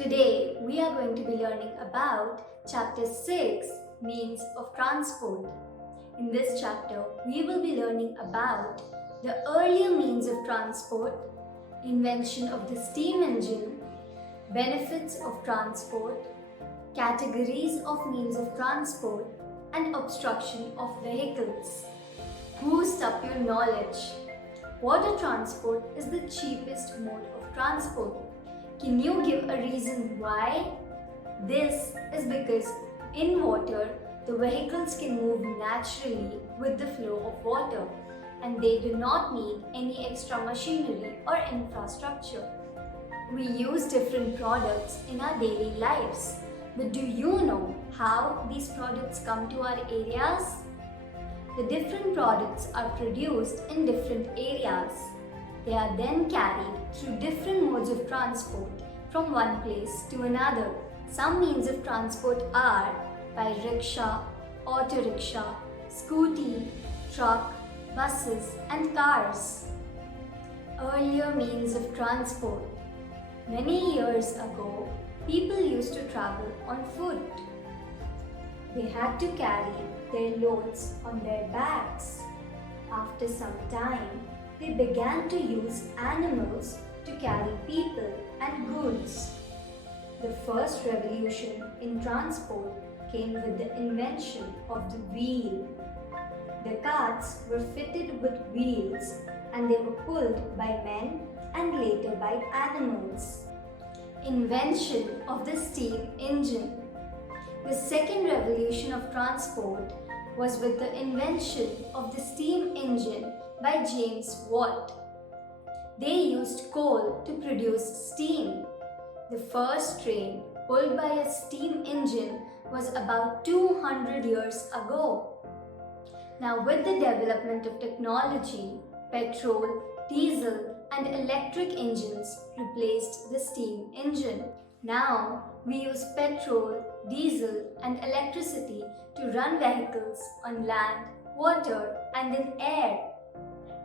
Today we are going to be learning about Chapter 6, Means of Transport. In this chapter, we will be learning about the earlier means of transport, invention of the steam engine, benefits of transport, categories of means of transport, and obstruction of vehicles. Boost up your knowledge. Water transport is the cheapest mode of transport. Can you give a reason why? This is because in water, the vehicles can move naturally with the flow of water and they do not need any extra machinery or infrastructure. We use different products in our daily lives. But do you know how these products come to our areas? The different products are produced in different areas. They are then carried through different modes of transport from one place to another. Some means of transport are by rickshaw, auto rickshaw, scooty, truck, buses and cars. Earlier means of transport. Many years ago, people used to travel on foot. They had to carry their loads on their backs. After some time, they began to use animals to carry people and goods. The first revolution in transport came with the invention of the wheel. The carts were fitted with wheels and they were pulled by men and later by animals. Invention of the steam engine. The second revolution of transport was with the invention of the steam engine by James Watt. They used coal to produce steam. The first train pulled by a steam engine was about 200 years ago. Now with the development of technology, petrol, diesel and electric engines replaced the steam engine. Now we use petrol, diesel and electricity to run vehicles on land, water and in air.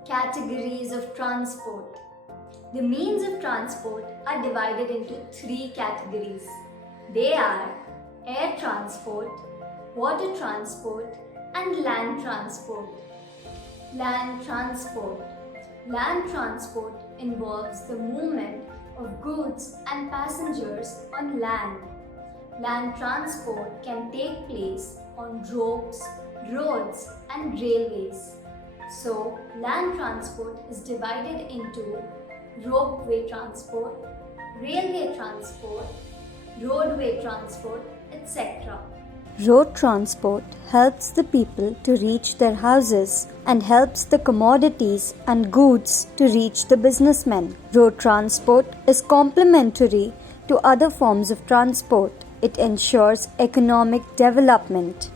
Categories of transport. The means of transport are divided into three categories. They are air transport, water transport and land transport. Land transport. Land transport involves the movement of goods and passengers on land. Land transport can take place on ropes, roads and railways. So, land transport is divided into ropeway transport, railway transport, roadway transport, etc. Road transport helps the people to reach their houses and helps the commodities and goods to reach the businessmen. Road transport is complementary to other forms of transport. It ensures economic development.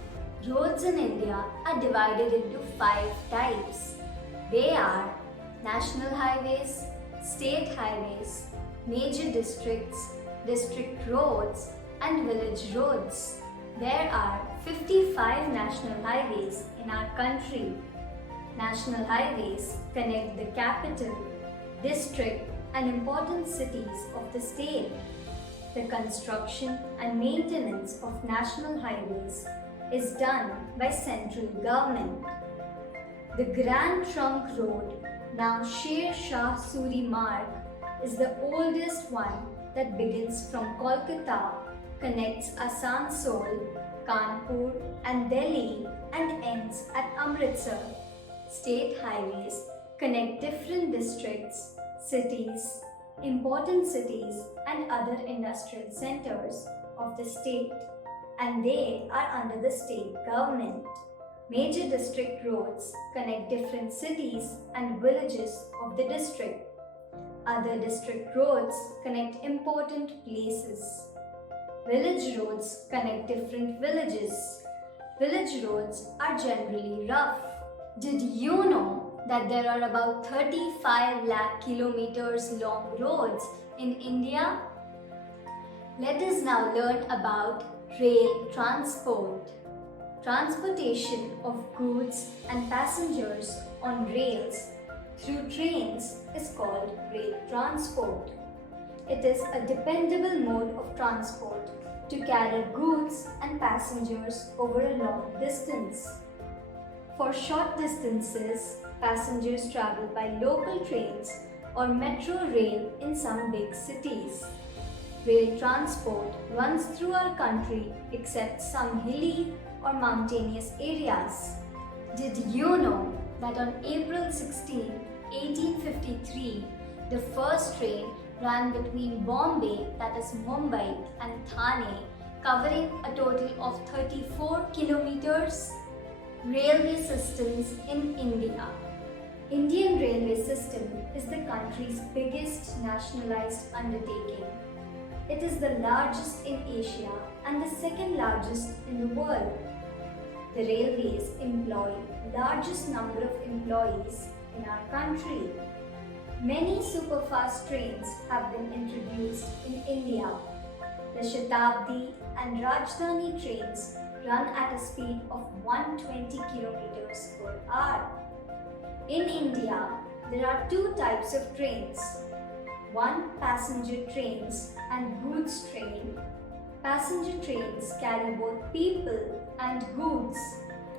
Roads in India are divided into 5 types. They are national highways, state highways, major districts, district roads and village roads. There are 55 national highways in our country. National highways connect the capital, district and important cities of the state. The construction and maintenance of national highways is done by central government. The Grand Trunk Road, now Sher Shah Suri Marg, is the oldest one that begins from Kolkata, connects Asansol, Kanpur and Delhi and ends at Amritsar. State highways connect different districts, cities, important cities and other industrial centers of the state, and they are under the state government. Major district roads connect different cities and villages of the district. Other district roads connect important places. Village roads connect different villages. Village roads are generally rough. Did you know that there are about 35 lakh kilometers long roads in India? Let us now learn about rail transport. Transportation of goods and passengers on rails through trains is called rail transport. it is a dependable mode of transport to carry goods and passengers over a long distance. For short distances, passengers travel by local trains or metro rail in some big cities. Rail transport runs through our country except some hilly or mountainous areas. Did you know that on April 16, 1853, the first train ran between Bombay, that is Mumbai, and Thane, covering a total of 34 kilometers? Railway systems in India. Indian railway system is the country's biggest nationalized undertaking. It is the largest in Asia and the second largest in the world. The railways employ largest number of employees in our country. Many superfast trains have been introduced in India. The Shatabdi and Rajdhani trains run at a speed of 120 kilometers per hour. In India, there are two types of trains. One, passenger trains and goods train. Passenger trains carry both people and goods,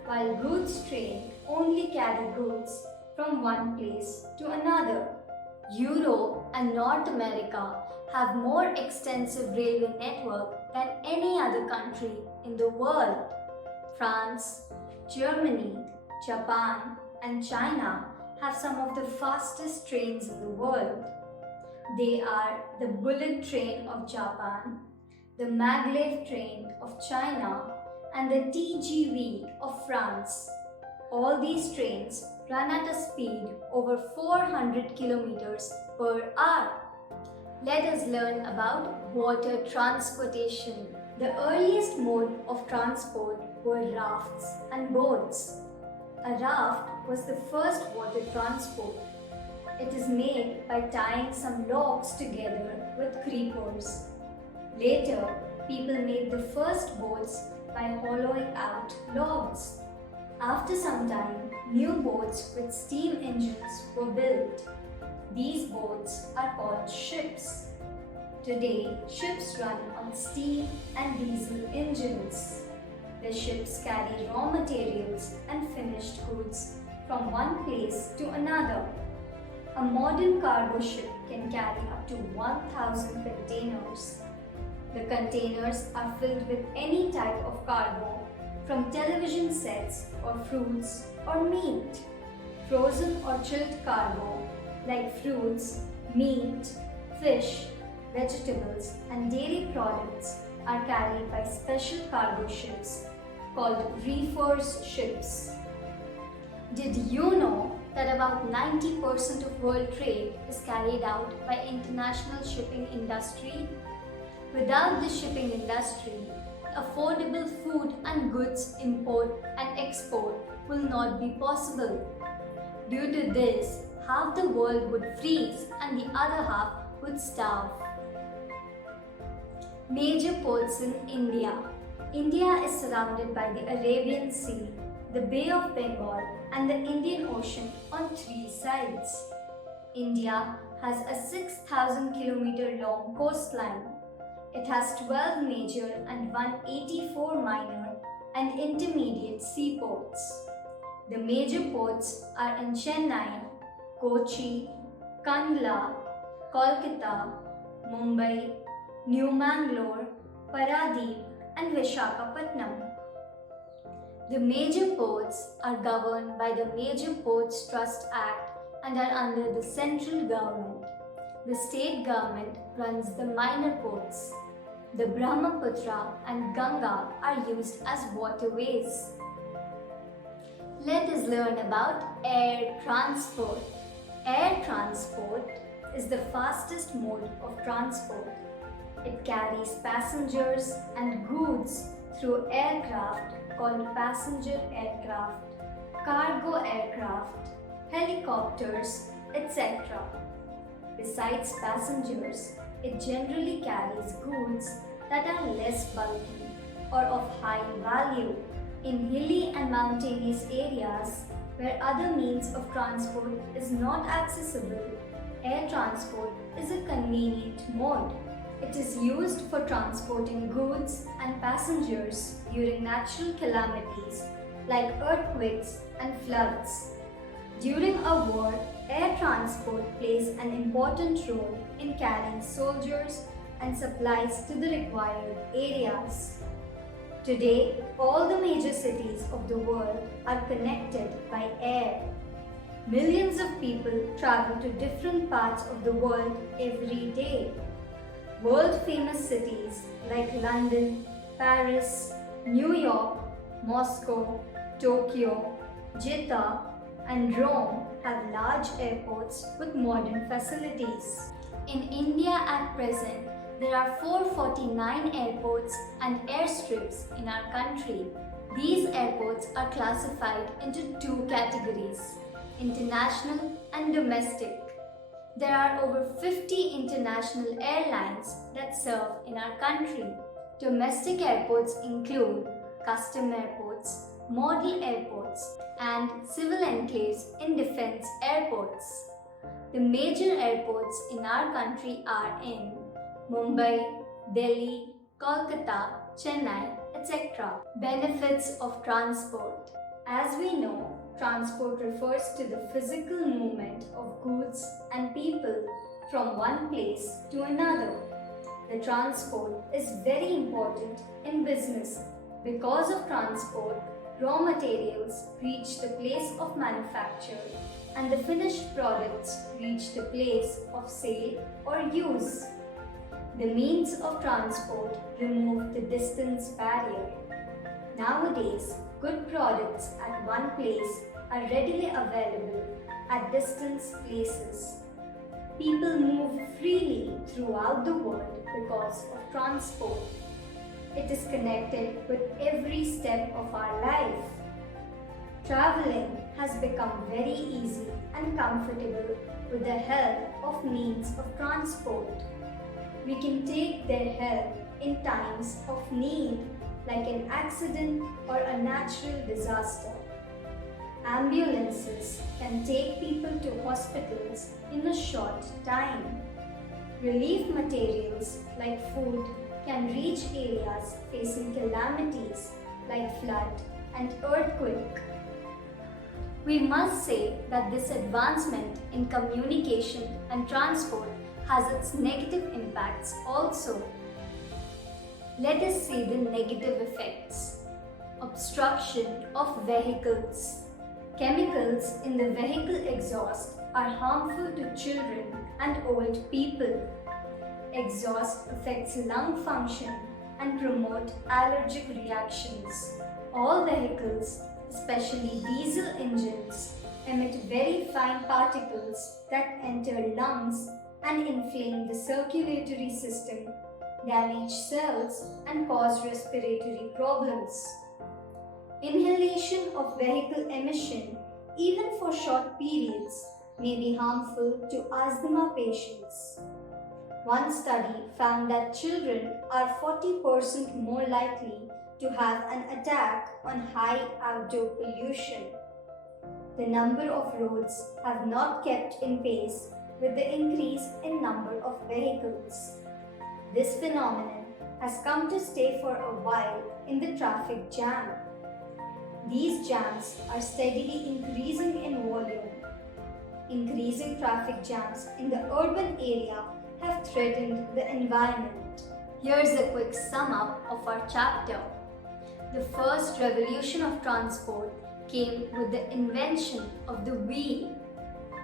while goods train only carry goods from one place to another. Europe and North America have more extensive railway network than any other country in the world. France, Germany, Japan and China have some of the fastest trains in the world. They are the bullet train of Japan, the maglev train of China and the TGV of France. All these trains run at a speed over 400 kilometers per hour. Let us learn about water transportation. The earliest mode of transport were rafts and boats. A raft was the first water transport. It is made by tying some logs together with creepers. Later, people made the first boats by hollowing out logs. After some time, new boats with steam engines were built. These boats are called ships. Today, ships run on steam and diesel engines. The ships carry raw materials and finished goods from one place to another. A modern cargo ship can carry up to 1,000 containers. The containers are filled with any type of cargo, from television sets or fruits or meat. Frozen or chilled cargo like fruits, meat, fish, vegetables and dairy products are carried by special cargo ships called reefers ships. Did you know that about 90% of world trade is carried out by international shipping industry? Without the shipping industry, affordable food and goods import and export will not be possible. Due to this, half the world would freeze and the other half would starve. Major ports in India. India is surrounded by the Arabian Sea, the Bay of Bengal and the Indian Ocean on three sides. India has a 6,000 km long coastline. It has 12 major and 184 minor and intermediate seaports. The major ports are in Chennai, Kochi, Kandla, Kolkata, Mumbai, New Mangalore, Paradip and Vishakhapatnam. The major ports are governed by the Major Ports Trust Act and are under the central government. The state government runs the minor ports. The Brahmaputra and Ganga are used as waterways. Let us learn about air transport. Air transport is the fastest mode of transport. It carries passengers and goods through aircraft called passenger aircraft, cargo aircraft, helicopters, etc. Besides passengers, it generally carries goods that are less bulky or of high value. In hilly and mountainous areas where other means of transport is not accessible, air transport is a convenient mode. It is used for transporting goods and passengers during natural calamities like earthquakes and floods. During a war, air transport plays an important role in carrying soldiers and supplies to the required areas. Today, all the major cities of the world are connected by air. Millions of people travel to different parts of the world every day. World-famous cities like London, Paris, New York, Moscow, Tokyo, Jeddah, and Rome have large airports with modern facilities. In India at present, there are 449 airports and airstrips in our country. These airports are classified into two categories, international and domestic. There are over 50 international airlines that serve in our country. Domestic airports include custom airports, model airports, and civil enclaves in defense airports. The major airports in our country are in Mumbai, Delhi, Kolkata, Chennai, etc. Benefits of transport. As we know, transport refers to the physical movement of goods and people from one place to another. The transport is very important in business. Because of transport, raw materials reach the place of manufacture and the finished products reach the place of sale or use. The means of transport remove the distance barrier. Nowadays, good products at one place are readily available at distant places. People move freely throughout the world because of transport. It is connected with every step of our life. Traveling has become very easy and comfortable with the help of means of transport. We can take their help in times of need, like an accident or a natural disaster. Ambulances can take people to hospitals in a short time. Relief materials like food can reach areas facing calamities like flood and earthquake. We must say that this advancement in communication and transport has its negative impacts also. Let us see the negative effects. Obstruction of vehicles. Chemicals in the vehicle exhaust are harmful to children and old people. Exhaust affects lung function and promote allergic reactions. All vehicles, especially diesel engines, emit very fine particles that enter lungs and inflame the circulatory system, damage cells, and cause respiratory problems. Inhalation of vehicle emission, even for short periods, may be harmful to asthma patients. One study found that children are 40% more likely to have an attack on high outdoor pollution. The number of roads have not kept in pace with the increase in number of vehicles. This phenomenon has come to stay for a while in the traffic jam. These jams are steadily increasing in volume. Increasing traffic jams in the urban area have threatened the environment. Here's a quick sum up of our chapter. The first revolution of transport came with the invention of the wheel.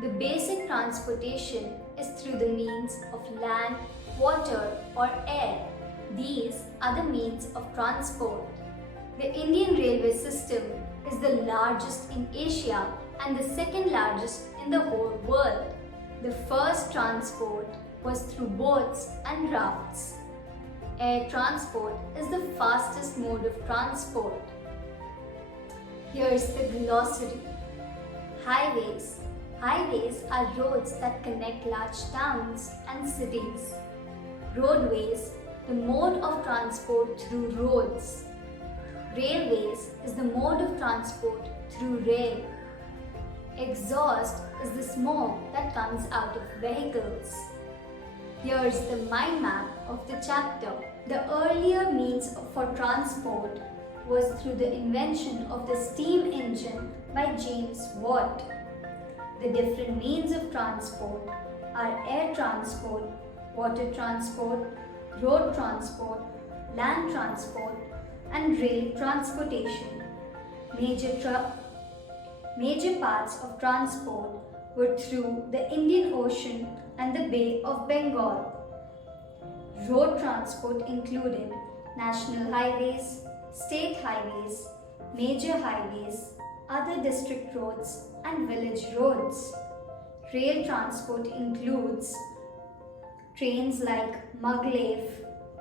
The basic transportation is through the means of land, water, or air. These are the means of transport. The Indian railway system is the largest in Asia and the second largest in the whole world. The first transport was through boats and rafts. Air transport is the fastest mode of transport. Here's the glossary. Highways. Highways are roads that connect large towns and cities. Roadways, the mode of transport through roads. Railways is the mode of transport through rail. Exhaust is the smoke that comes out of vehicles. Here's the mind map of the chapter. The earlier means for transport was through the invention of the steam engine by James Watt. The different means of transport are air transport, water transport, road transport, land transport, and rail transportation. Major parts of transport were through the Indian Ocean and the Bay of Bengal. Road transport included national highways, state highways, major highways, other district roads, and village roads. Rail transport includes trains like Maglev,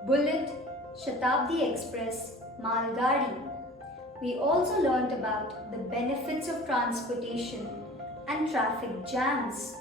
Bullet, Shatabdi Express, Malgadi. We also learnt about the benefits of transportation and traffic jams.